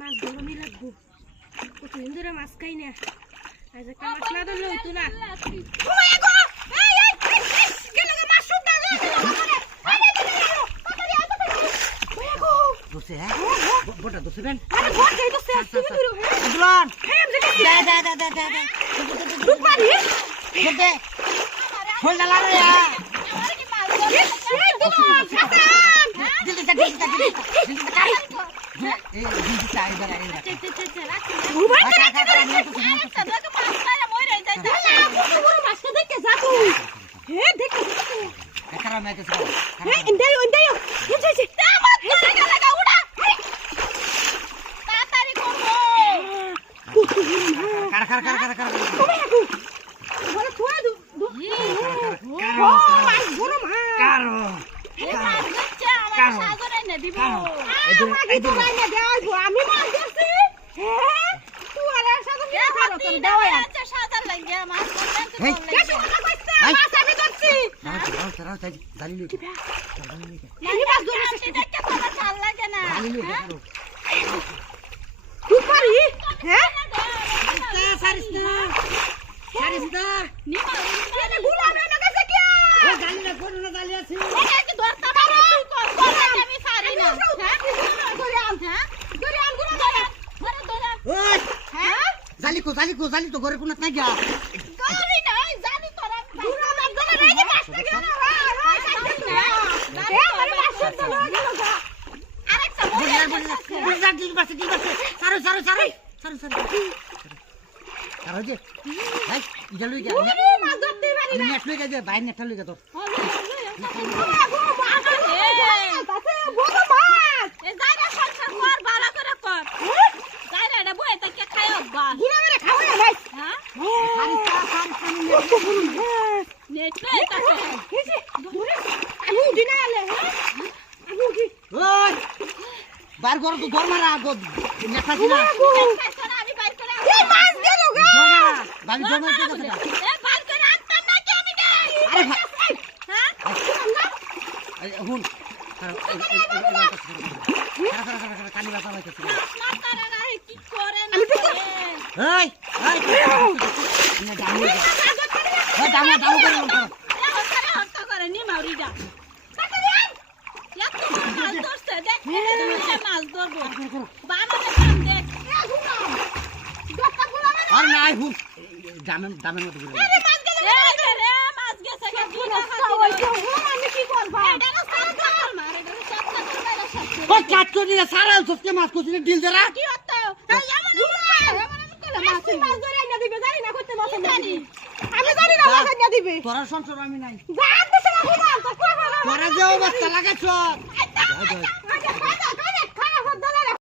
মাছ গরমই লাগবো কতদিন ধরে মাছ খাই না আজ একটা মাছ না ধরলে হইতো না Doce, eh? Bota doce, ven. আরে ঘর যাই তো শেষ তুমি ধরো Abdullah. Da. দুধ পারি Gede. Hol dala ya. Zali to gore punat na gya. Gari na, zali to ram. Dura na dole rege basta gya na. Karo je. Hai, ija lui gya. Mas dotte bari na. Net lui gya, bai net lui gya to. বার করো তো ধর মারা গো নেতা ছিনা আমি বাইর করে এই মাছ গেল গা বাবি জমা কি কথা এ বাইর করে আনতাম না কি আমি দেই হ্যাঁ হুন কানি বাসা লাইতেছি না তারা না কি করে না এই না দামু হ্যাঁ দামু করে হত্যা করে নি মাউরিডা মাছ ধরছে দেখ মাছ ধরবো বানাতে কাম দেখ আর নাই হুন দামের মতো করে আরে মাছ গেছে রে মাছ গেছে কে দুটা খাতি আমি কি করব এটা না সারা ধর মারে এটা সবটা করবাইরা সব ও কাট করে দিলা সারা সবকে মাছ কোচিনে ডিল দেরা কি হতো এমন মাছ ধরে আইনা দিবে জানি না করতে বসে জানি আমি জানি না মাছ আইনা দিবে তোরা সংসার আমি নাই জান তো সব না তো কই তোরা যে অবস্থা লাগাইছ